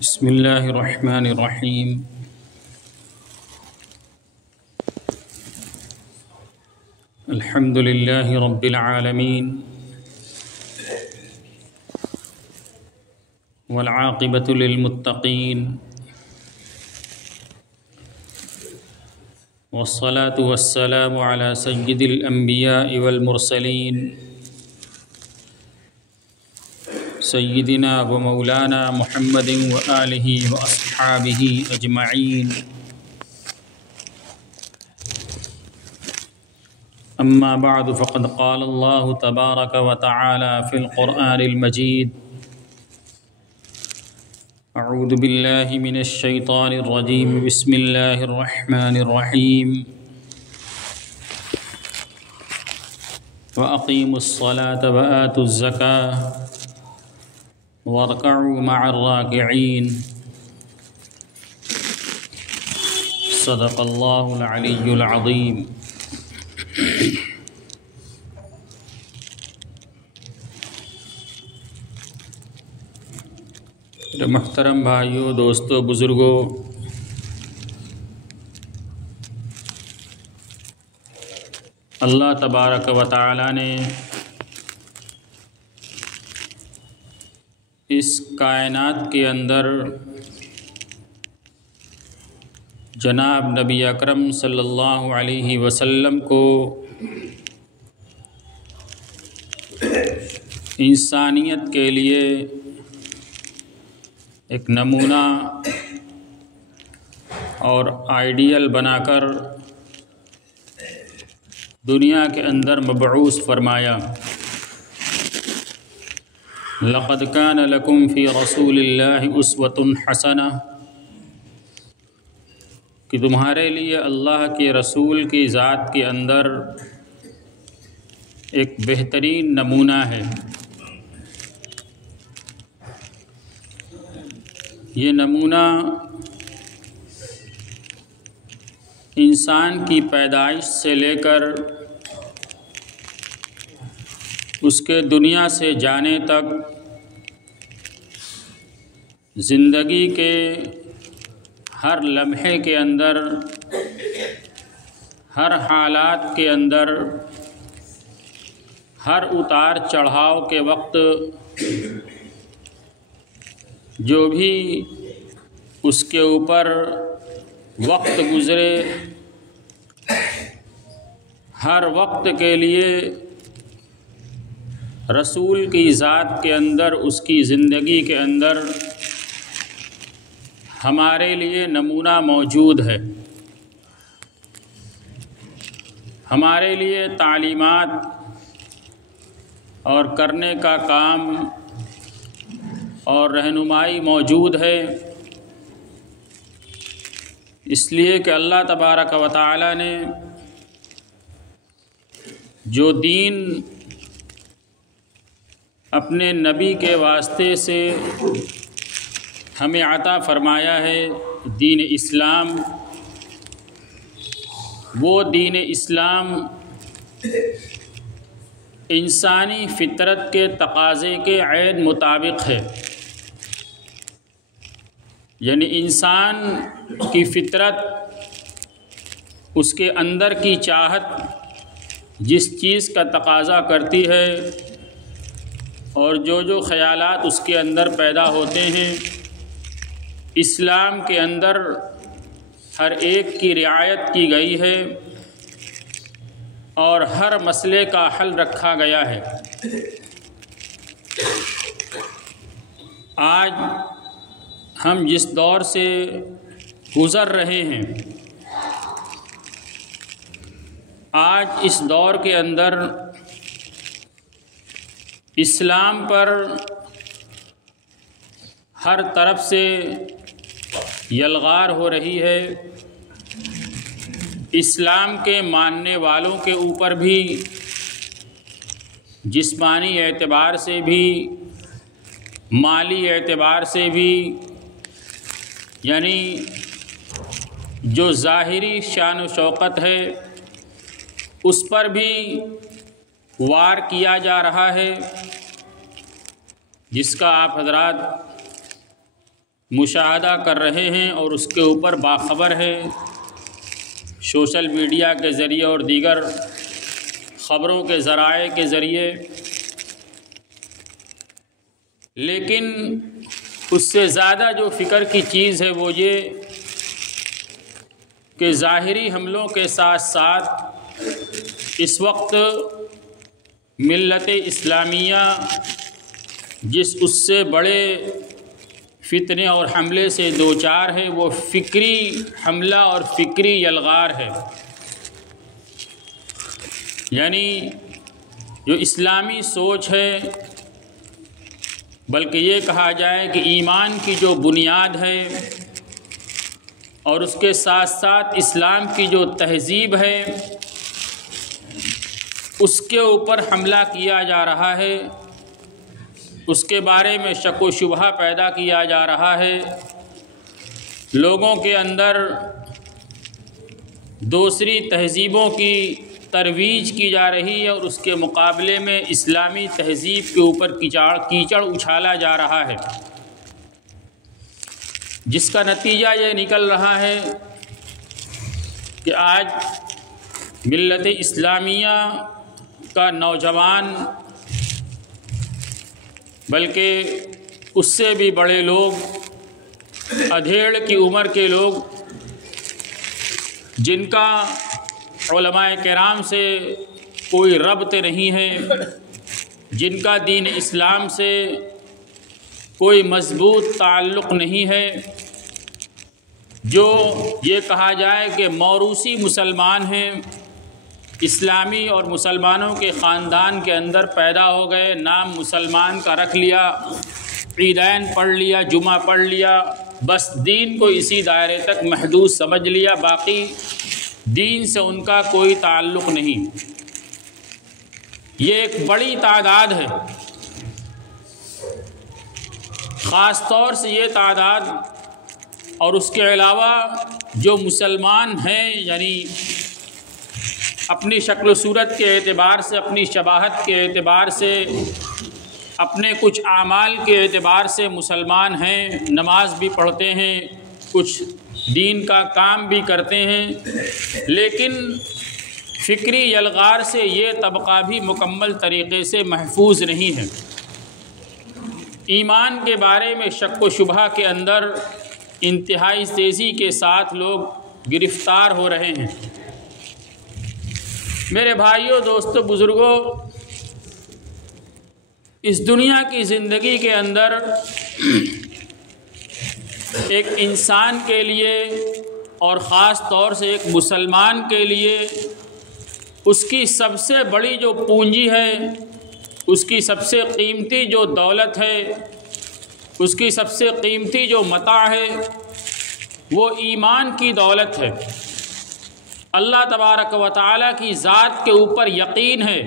بسم اللہ الرحمن الرحیم الحمد للہ رب العالمین والعاقبۃ للمتقین والصلاة والسلام علی سید الانبیاء والمرسلین سیدنا و مولانا محمد وآلہ واصحابہ اجمعین اما بعد فقد قال اللہ تبارک وتعالی فی القرآن المجید اعوذ باللہ من الشیطان الرجیم بسم اللہ الرحمن الرحیم وَأَقِيمُوا الصَّلَاةَ وَآتُوا الزَّكَاةَ وَارْكَعُوا مَعَ الرَّاكِعِينَ صدق اللہ العلی العظیم۔ محترم بھائیوں، دوستوں، بزرگوں، اللہ تبارک و تعالی نے اس کائنات کے اندر جناب نبی اکرم صلی اللہ علیہ وسلم کو انسانیت کے لیے ایک نمونہ اور آئیڈیل بنا کر دنیا کے اندر مبعوث فرمایا۔ لقد كان لكم في رسول الله اسوة حسنہ، کہ تمہارے لیے اللہ کے رسول کی ذات کے اندر ایک بہترین نمونہ ہے۔ یہ نمونہ انسان کی پیدائش سے لے کر اس کے دنیا سے جانے تک زندگی کے ہر لمحے کے اندر، ہر حالات کے اندر، ہر اتار چڑھاؤ کے وقت جو بھی اس کے اوپر وقت گزرے، ہر وقت کے لیے رسول کی ذات کے اندر، اس کی زندگی کے اندر ہمارے لیے نمونہ موجود ہے۔ ہمارے لیے تعلیمات اور کرنے کا کام اور رہنمائی موجود ہے، اس لیے کہ اللہ تبارک و تعالی نے جو دین اپنے نبی کے واسطے سے ہمیں عطا فرمایا ہے، دین اسلام، وہ دین اسلام انسانی فطرت کے تقاضے کے عین مطابق ہے۔ یعنی انسان کی فطرت، اس کے اندر کی چاہت جس چیز کا تقاضا کرتی ہے اور جو خیالات اس کے اندر پیدا ہوتے ہیں، اسلام کے اندر ہر ایک کی رعایت کی گئی ہے اور ہر مسئلے کا حل رکھا گیا ہے۔ آج ہم جس دور سے گزر رہے ہیں، آج اس دور کے اندر اسلام پر ہر طرف سے یلغار ہو رہی ہے۔ اسلام کے ماننے والوں کے اوپر بھی جسمانی اعتبار سے بھی، مالی اعتبار سے بھی، یعنی جو ظاہری شان و شوکت ہے اس پر بھی وار کیا جا رہا ہے، جس کا آپ حضرات مشاہدہ کر رہے ہیں اور اس کے اوپر باخبر ہے سوشل میڈیا کے ذریعے اور دیگر خبروں کے ذرائع کے ذریعے، لیکن اس سے زیادہ جو فکر کی چیز ہے وہ یہ کہ ظاہری حملوں کے ساتھ ساتھ اس وقت ملت اسلامیہ اس سے بڑے فتنے اور حملے سے دوچار ہے، وہ فکری حملہ اور فکری یلغار ہے۔ یعنی جو اسلامی سوچ ہے، بلکہ یہ کہا جائے کہ ایمان کی جو بنیاد ہے اور اس کے ساتھ ساتھ اسلام کی جو تہذیب ہے، اس کے اوپر حملہ کیا جا رہا ہے، اس کے بارے میں شک و شبہ پیدا کیا جا رہا ہے، لوگوں کے اندر دوسری تہذیبوں کی ترویج کی جا رہی ہے اور اس کے مقابلے میں اسلامی تہذیب کے اوپر کیچڑ اچھالا جا رہا ہے، جس کا نتیجہ یہ نکل رہا ہے کہ آج ملت اسلامیہ کا نوجوان، بلکہ اس سے بھی بڑے لوگ، ادھیڑ کی عمر کے لوگ، جن کا علماء کرام سے کوئی ربط نہیں ہے، جن کا دین اسلام سے کوئی مضبوط تعلق نہیں ہے، جو یہ کہا جائے کہ موروثی مسلمان ہیں، اسلامی اور مسلمانوں کے خاندان کے اندر پیدا ہو گئے، نام مسلمان کا رکھ لیا، عیدین پڑھ لیا، جمعہ پڑھ لیا، بس دین کو اسی دائرے تک محدود سمجھ لیا، باقی دین سے ان کا کوئی تعلق نہیں۔ یہ ایک بڑی تعداد ہے، خاص طور سے یہ تعداد، اور اس کے علاوہ جو مسلمان ہیں، یعنی اپنی شکل و صورت کے اعتبار سے، اپنی شباہت کے اعتبار سے، اپنے کچھ اعمال کے اعتبار سے مسلمان ہیں، نماز بھی پڑھتے ہیں، کچھ دین کا کام بھی کرتے ہیں، لیکن فکری یلغار سے یہ طبقہ بھی مکمل طریقے سے محفوظ نہیں ہے۔ ایمان کے بارے میں شک و شبہ کے اندر انتہائی تیزی کے ساتھ لوگ گرفتار ہو رہے ہیں۔ میرے بھائیوں، دوستو، بزرگوں، اس دنیا کی زندگی کے اندر ایک انسان کے لیے اور خاص طور سے ایک مسلمان کے لیے اس کی سب سے بڑی جو پونجی ہے، اس کی سب سے قیمتی جو دولت ہے، اس کی سب سے قیمتی جو متاع ہے، وہ ایمان کی دولت ہے۔ اللہ تبارک و تعالیٰ کی ذات کے اوپر یقین ہے،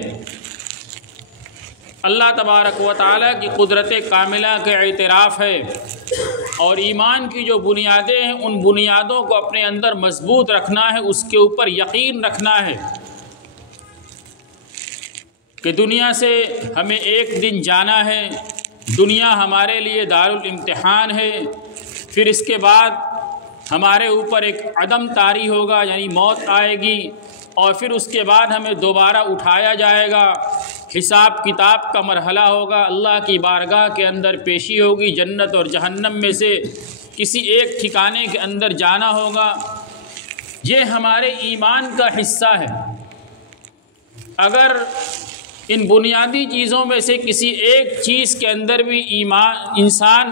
اللہ تبارک و تعالیٰ کی قدرت کاملہ کا اعتراف ہے، اور ایمان کی جو بنیادیں ہیں ان بنیادوں کو اپنے اندر مضبوط رکھنا ہے، اس کے اوپر یقین رکھنا ہے کہ دنیا سے ہمیں ایک دن جانا ہے، دنیا ہمارے لیے دارالامتحان ہے، پھر اس کے بعد ہمارے اوپر ایک عدم طاری ہوگا، یعنی موت آئے گی، اور پھر اس کے بعد ہمیں دوبارہ اٹھایا جائے گا، حساب کتاب کا مرحلہ ہوگا، اللہ کی بارگاہ کے اندر پیشی ہوگی، جنت اور جہنم میں سے کسی ایک ٹھکانے کے اندر جانا ہوگا۔ یہ ہمارے ایمان کا حصہ ہے۔ اگر ان بنیادی چیزوں میں سے کسی ایک چیز کے اندر بھی انسان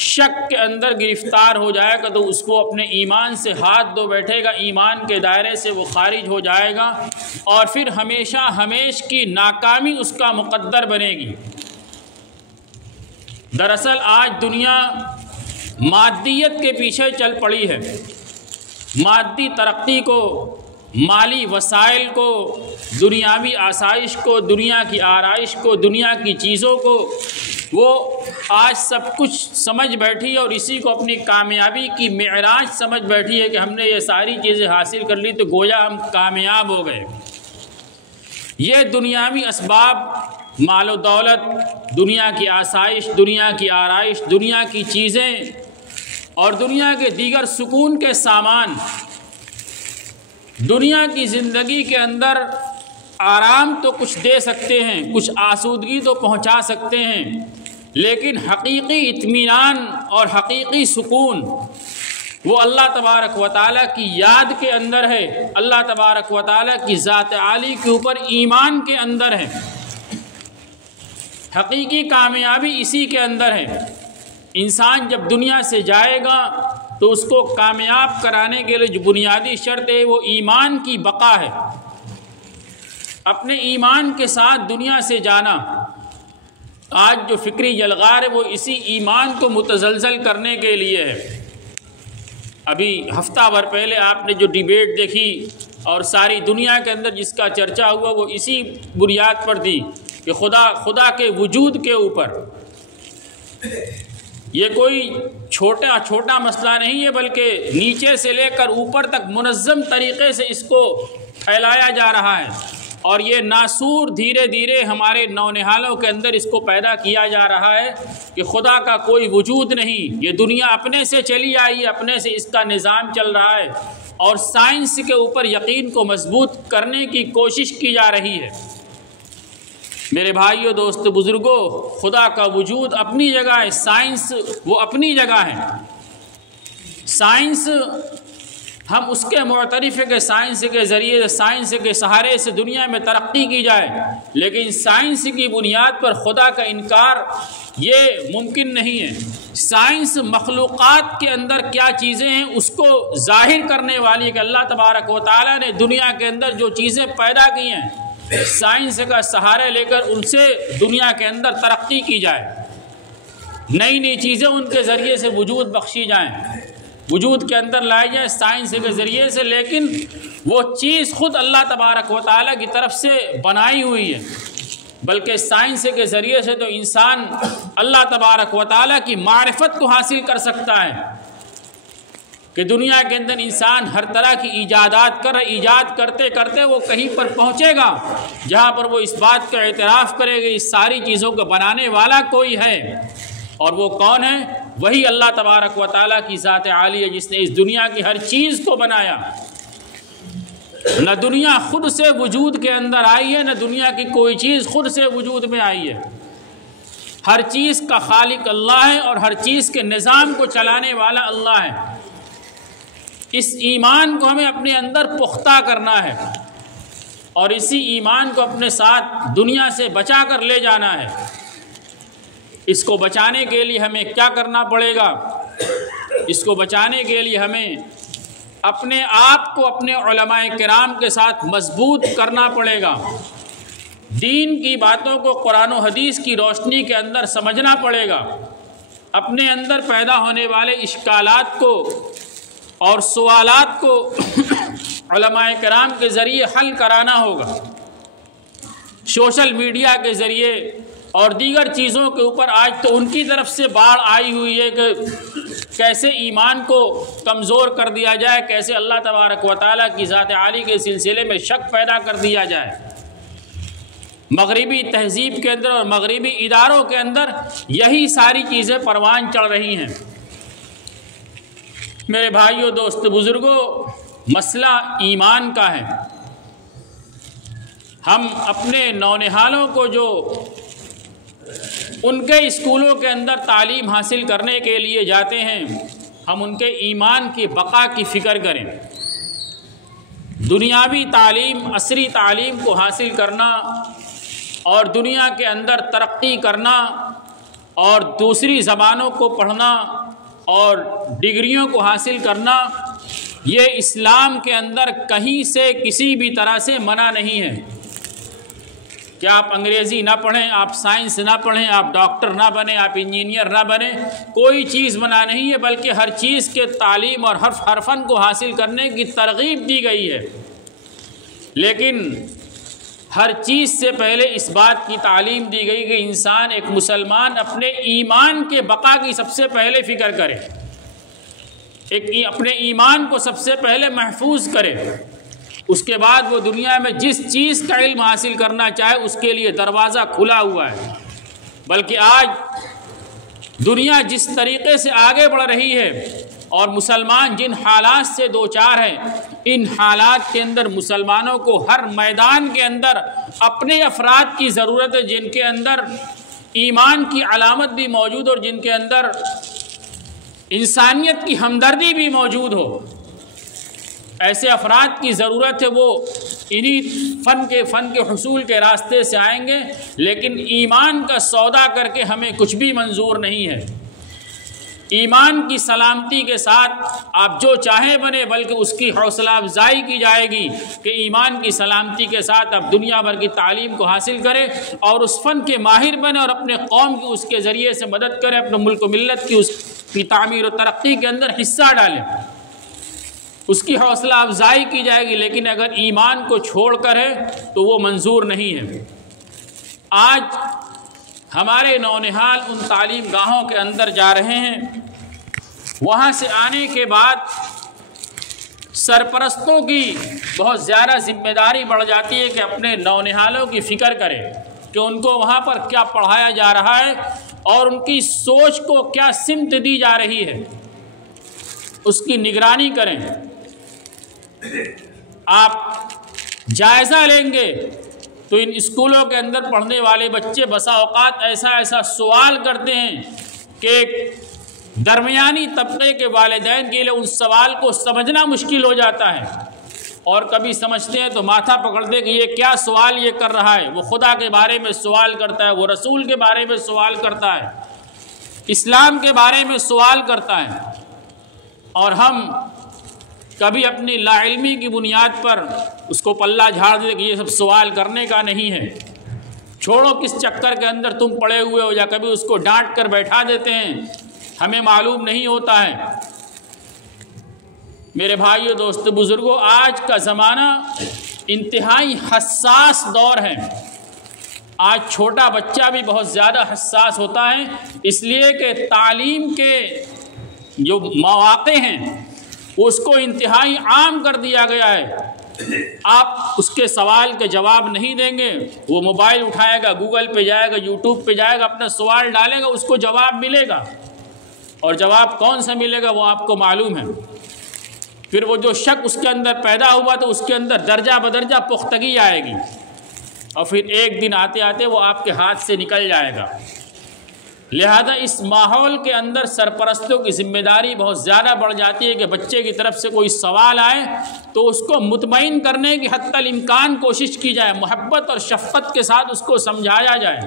شک کے اندر گرفتار ہو جائے گا تو اس کو اپنے ایمان سے ہاتھ دھو بیٹھے گا، ایمان کے دائرے سے وہ خارج ہو جائے گا، اور پھر ہمیشہ ہمیش کی ناکامی اس کا مقدر بنے گی۔ دراصل آج دنیا مادیت کے پیچھے چل پڑی ہے، مادی ترقی کو، مالی وسائل کو، دنیاوی آسائش کو، دنیا کی آرائش کو، دنیا کی چیزوں کو وہ آج سب کچھ سمجھ بیٹھی ہے، اور اسی کو اپنی کامیابی کی معراج سمجھ بیٹھی ہے کہ ہم نے یہ ساری چیزیں حاصل کر لی تو گویا ہم کامیاب ہو گئے۔ یہ دنیاوی اسباب، مال و دولت، دنیا کی آسائش، دنیا کی آرائش، دنیا کی چیزیں اور دنیا کے دیگر سکون کے سامان دنیا کی زندگی کے اندر آرام تو کچھ دے سکتے ہیں، کچھ آسودگی تو پہنچا سکتے ہیں، لیکن حقیقی اطمینان اور حقیقی سکون وہ اللہ تبارک و تعالیٰ کی یاد کے اندر ہے، اللہ تبارک و تعالیٰ کی ذات عالی کے اوپر ایمان کے اندر ہے۔ حقیقی کامیابی اسی کے اندر ہے۔ انسان جب دنیا سے جائے گا تو اس کو کامیاب کرانے کے لیے جو بنیادی شرط ہے وہ ایمان کی بقا ہے، اپنے ایمان کے ساتھ دنیا سے جانا۔ آج جو فکری یلغار ہے وہ اسی ایمان کو متزلزل کرنے کے لیے ہے۔ ابھی ہفتہ بھر پہلے آپ نے جو ڈیبیٹ دیکھی اور ساری دنیا کے اندر جس کا چرچا ہوا وہ اسی بنیاد پر تھی کہ خدا کے وجود کے اوپر۔ یہ کوئی چھوٹا مسئلہ نہیں ہے، بلکہ نیچے سے لے کر اوپر تک منظم طریقے سے اس کو پھیلایا جا رہا ہے، اور یہ ناسور دھیرے دھیرے ہمارے نونہالوں کے اندر اس کو پیدا کیا جا رہا ہے کہ خدا کا کوئی وجود نہیں، یہ دنیا اپنے سے چلی آئی ہے، اپنے سے اس کا نظام چل رہا ہے، اور سائنس کے اوپر یقین کو مضبوط کرنے کی کوشش کی جا رہی ہے۔ میرے بھائیوں، دوست، بزرگوں، خدا کا وجود اپنی جگہ ہے، سائنس وہ اپنی جگہ ہے۔ سائنس ہم اس کے معترف ہیں کہ سائنس کے ذریعے، سائنس کے سہارے سے دنیا میں ترقی کی جائے، لیکن سائنس کی بنیاد پر خدا کا انکار یہ ممکن نہیں ہے۔ سائنس مخلوقات کے اندر کیا چیزیں ہیں اس کو ظاہر کرنے والی ہے کہ اللہ تبارک و تعالیٰ نے دنیا کے اندر جو چیزیں پیدا کی ہیں، سائنس کا سہارا لے کر ان سے دنیا کے اندر ترقی کی جائے، نئی نئی چیزیں ان کے ذریعے سے وجود بخشی جائیں، وجود کے اندر لائی جائیں سائنس کے ذریعے سے، لیکن وہ چیز خود اللہ تبارک و تعالیٰ کی طرف سے بنائی ہوئی ہے، بلکہ سائنس کے ذریعے سے تو انسان اللہ تبارک و تعالیٰ کی معرفت کو حاصل کر سکتا ہے کہ دنیا کے اندر انسان ہر طرح کی ایجاد کرتے کرتے وہ کہیں پر پہنچے گا جہاں پر وہ اس بات کا اعتراف کرے گا اس ساری چیزوں کو بنانے والا کوئی ہے، اور وہ کون ہے؟ وہی اللہ تبارک و تعالیٰ کی ذات عالی ہے جس نے اس دنیا کی ہر چیز کو بنایا۔ نہ دنیا خود سے وجود کے اندر آئی ہے، نہ دنیا کی کوئی چیز خود سے وجود میں آئی ہے، ہر چیز کا خالق اللہ ہے اور ہر چیز کے نظام کو چلانے والا اللہ ہے۔ اس ایمان کو ہمیں اپنے اندر پختہ کرنا ہے اور اسی ایمان کو اپنے ساتھ دنیا سے بچا کر لے جانا ہے۔ اس کو بچانے کے لیے ہمیں کیا کرنا پڑے گا؟ اس کو بچانے کے لیے ہمیں اپنے آپ کو اپنے علماء کرام کے ساتھ مضبوط کرنا پڑے گا، دین کی باتوں کو قرآن و حدیث کی روشنی کے اندر سمجھنا پڑے گا، اپنے اندر پیدا ہونے والے اشکالات کو اور سوالات کو علماء کرام کے ذریعے حل کرانا ہوگا۔ سوشل میڈیا کے ذریعے اور دیگر چیزوں کے اوپر آج تو ان کی طرف سے باڑھ آئی ہوئی ہے کہ کیسے ایمان کو کمزور کر دیا جائے، کیسے اللہ تبارک و تعالیٰ کی ذات عالی کے سلسلے میں شک پیدا کر دیا جائے۔ مغربی تہذیب کے اندر اور مغربی اداروں کے اندر یہی ساری چیزیں پروان چڑھ رہی ہیں۔ میرے بھائیوں، دوست، بزرگوں، مسئلہ ایمان کا ہے۔ ہم اپنے نونہالوں کو جو ان کے اسکولوں کے اندر تعلیم حاصل کرنے کے لیے جاتے ہیں، ہم ان کے ایمان کی بقا کی فکر کریں۔ دنیاوی تعلیم، عصری تعلیم کو حاصل کرنا اور دنیا کے اندر ترقی کرنا اور دوسری زبانوں کو پڑھنا اور ڈگریوں کو حاصل کرنا، یہ اسلام کے اندر کہیں سے کسی بھی طرح سے منع نہیں ہے کہ آپ انگریزی نہ پڑھیں، آپ سائنس نہ پڑھیں، آپ ڈاکٹر نہ بنیں، آپ انجینئر نہ بنیں، کوئی چیز منع نہیں ہے، بلکہ ہر چیز کے تعلیم اور ہر فن کو حاصل کرنے کی ترغیب دی گئی ہے۔ لیکن ہر چیز سے پہلے اس بات کی تعلیم دی گئی کہ انسان، ایک مسلمان، اپنے ایمان کے بقا کی سب سے پہلے فکر کرے، اپنے ایمان کو سب سے پہلے محفوظ کرے، اس کے بعد وہ دنیا میں جس چیز کا علم حاصل کرنا چاہے اس کے لیے دروازہ کھلا ہوا ہے۔ بلکہ آج دنیا جس طریقے سے آگے بڑھ رہی ہے اور مسلمان جن حالات سے دوچار ہیں، ان حالات کے اندر مسلمانوں کو ہر میدان کے اندر اپنے افراد کی ضرورت ہے جن کے اندر ایمان کی علامت بھی موجود اور جن کے اندر انسانیت کی ہمدردی بھی موجود ہو۔ ایسے افراد کی ضرورت ہے، وہ انہی فن کے حصول کے راستے سے آئیں گے، لیکن ایمان کا سودا کر کے ہمیں کچھ بھی منظور نہیں ہے۔ ایمان کی سلامتی کے ساتھ آپ جو چاہیں بنے، بلکہ اس کی حوصلہ افزائی کی جائے گی کہ ایمان کی سلامتی کے ساتھ آپ دنیا بھر کی تعلیم کو حاصل کریں اور اس فن کے ماہر بنیں اور اپنے قوم کی اس کے ذریعے سے مدد کریں، اپنے ملک و ملت کی اس کی تعمیر و ترقی کے اندر حصہ ڈالیں، اس کی حوصلہ افزائی کی جائے گی۔ لیکن اگر ایمان کو چھوڑ کر ہے تو وہ منظور نہیں ہے۔ آج ہمارے نونہال ان تعلیم گاہوں کے اندر جا رہے ہیں، وہاں سے آنے کے بعد سرپرستوں کی بہت زیادہ ذمہ داری بڑھ جاتی ہے کہ اپنے نونہالوں کی فکر کریں کہ ان کو وہاں پر کیا پڑھایا جا رہا ہے اور ان کی سوچ کو کیا سمت دی جا رہی ہے، اس کی نگرانی کریں۔ آپ جائزہ لیں گے تو ان اسکولوں کے اندر پڑھنے والے بچے بسا اوقات ایسا سوال کرتے ہیں کہ ایک درمیانی طبقے کے والدین کے لیے ان سوال کو سمجھنا مشکل ہو جاتا ہے، اور کبھی سمجھتے ہیں تو ماتھا پکڑتے کہ یہ کیا سوال یہ کر رہا ہے۔ وہ خدا کے بارے میں سوال کرتا ہے، وہ رسول کے بارے میں سوال کرتا ہے، اسلام کے بارے میں سوال کرتا ہے، اور ہم کبھی اپنی لا علمی کی بنیاد پر اس کو پلہ جھاڑ دے کہ یہ سب سوال کرنے کا نہیں ہے، چھوڑو کس چکر کے اندر تم پڑے ہوئے ہو، یا کبھی اس کو ڈانٹ کر بیٹھا دیتے ہیں، ہمیں معلوم نہیں ہوتا ہے۔ میرے بھائیو، دوست بزرگوں، آج کا زمانہ انتہائی حساس دور ہے۔ آج چھوٹا بچہ بھی بہت زیادہ حساس ہوتا ہے، اس لیے کہ تعلیم کے جو مواقع ہیں اس کو انتہائی عام کر دیا گیا ہے۔ آپ اس کے سوال کے جواب نہیں دیں گے، وہ موبائل اٹھائے گا، گوگل پہ جائے گا، یوٹیوب پہ جائے گا، اپنا سوال ڈالے گا، اس کو جواب ملے گا، اور جواب کون سا ملے گا وہ آپ کو معلوم ہے۔ پھر وہ جو شک اس کے اندر پیدا ہوا تو اس کے اندر درجہ بدرجہ پختگی آئے گی، اور پھر ایک دن آتے آتے وہ آپ کے ہاتھ سے نکل جائے گا۔ لہذا اس ماحول کے اندر سرپرستوں کی ذمہ داری بہت زیادہ بڑھ جاتی ہے کہ بچے کی طرف سے کوئی سوال آئے تو اس کو مطمئن کرنے کی حتی الامکان کوشش کی جائے، محبت اور شفقت کے ساتھ اس کو سمجھایا جائے۔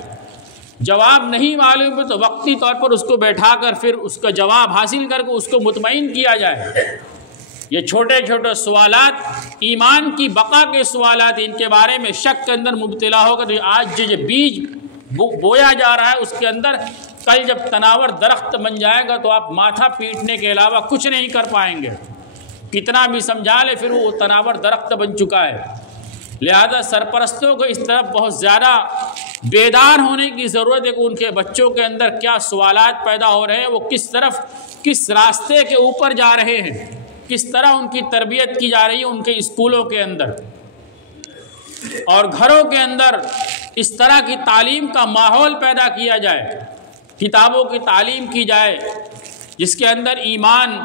جواب نہیں معلوم ہے تو وقتی طور پر اس کو بیٹھا کر پھر اس کا جواب حاصل کر کے اس کو مطمئن کیا جائے۔ یہ چھوٹے چھوٹے سوالات ایمان کی بقا کے سوالات، ان کے بارے میں شک کے اندر مبتلا ہوگا تو آج جو بیج بویا جا رہا ہے اس کے اندر کل جب تناور درخت بن جائے گا تو آپ ماتھا پیٹنے کے علاوہ کچھ نہیں کر پائیں گے، کتنا بھی سمجھا لے پھر وہ تناور درخت بن چکا ہے۔ لہذا سرپرستوں کو اس طرف بہت زیادہ بیدار ہونے کی ضرورت ہے کہ ان کے بچوں کے اندر کیا سوالات پیدا ہو رہے ہیں، وہ کس طرف کس راستے کے اوپر جا رہے ہیں، کس طرح ان کی تربیت کی جا رہی ہے ان کے اسکولوں کے اندر، اور گھروں کے اندر اس طرح کی تعلیم کا ماحول پیدا کیا جائے، کتابوں کی تعلیم کی جائے جس کے اندر ایمان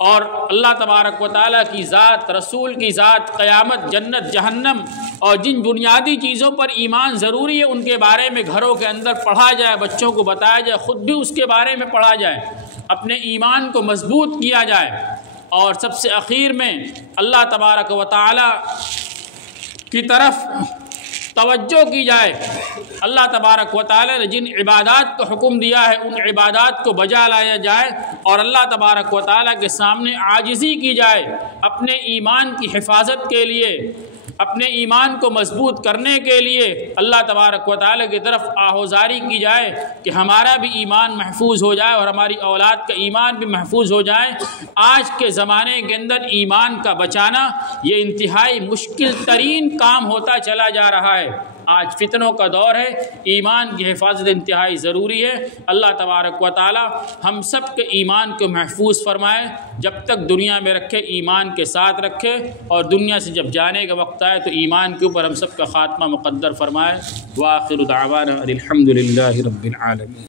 اور اللہ تبارک و تعالیٰ کی ذات، رسول کی ذات، قیامت، جنت، جہنم اور جن بنیادی چیزوں پر ایمان ضروری ہے ان کے بارے میں گھروں کے اندر پڑھا جائے، بچوں کو بتایا جائے، خود بھی اس کے بارے میں پڑھا جائے، اپنے ایمان کو مضبوط کیا جائے، اور سب سے اخیر میں اللہ تبارک و تعالیٰ کی طرف توجہ کی جائے۔ اللہ تبارک و تعالی نے جن عبادات کو حکم دیا ہے ان عبادات کو بجا لایا جائے، اور اللہ تبارک و تعالی کے سامنے عاجزی کی جائے، اپنے ایمان کی حفاظت کے لیے، اپنے ایمان کو مضبوط کرنے کے لیے اللہ تبارک و تعالی کی طرف آہوزاری کی جائے کہ ہمارا بھی ایمان محفوظ ہو جائے اور ہماری اولاد کا ایمان بھی محفوظ ہو جائے۔ آج کے زمانے کے اندر ایمان کا بچانا یہ انتہائی مشکل ترین کام ہوتا چلا جا رہا ہے۔ آج فتنوں کا دور ہے، ایمان کی حفاظت انتہائی ضروری ہے۔ اللہ تبارک و تعالی ہم سب کے ایمان کو محفوظ فرمائے، جب تک دنیا میں رکھے ایمان کے ساتھ رکھے، اور دنیا سے جب جانے کا وقت آئے تو ایمان کے اوپر ہم سب کا خاتمہ مقدر فرمائے۔ وآخر دعوانا الحمد للہ رب العالمین۔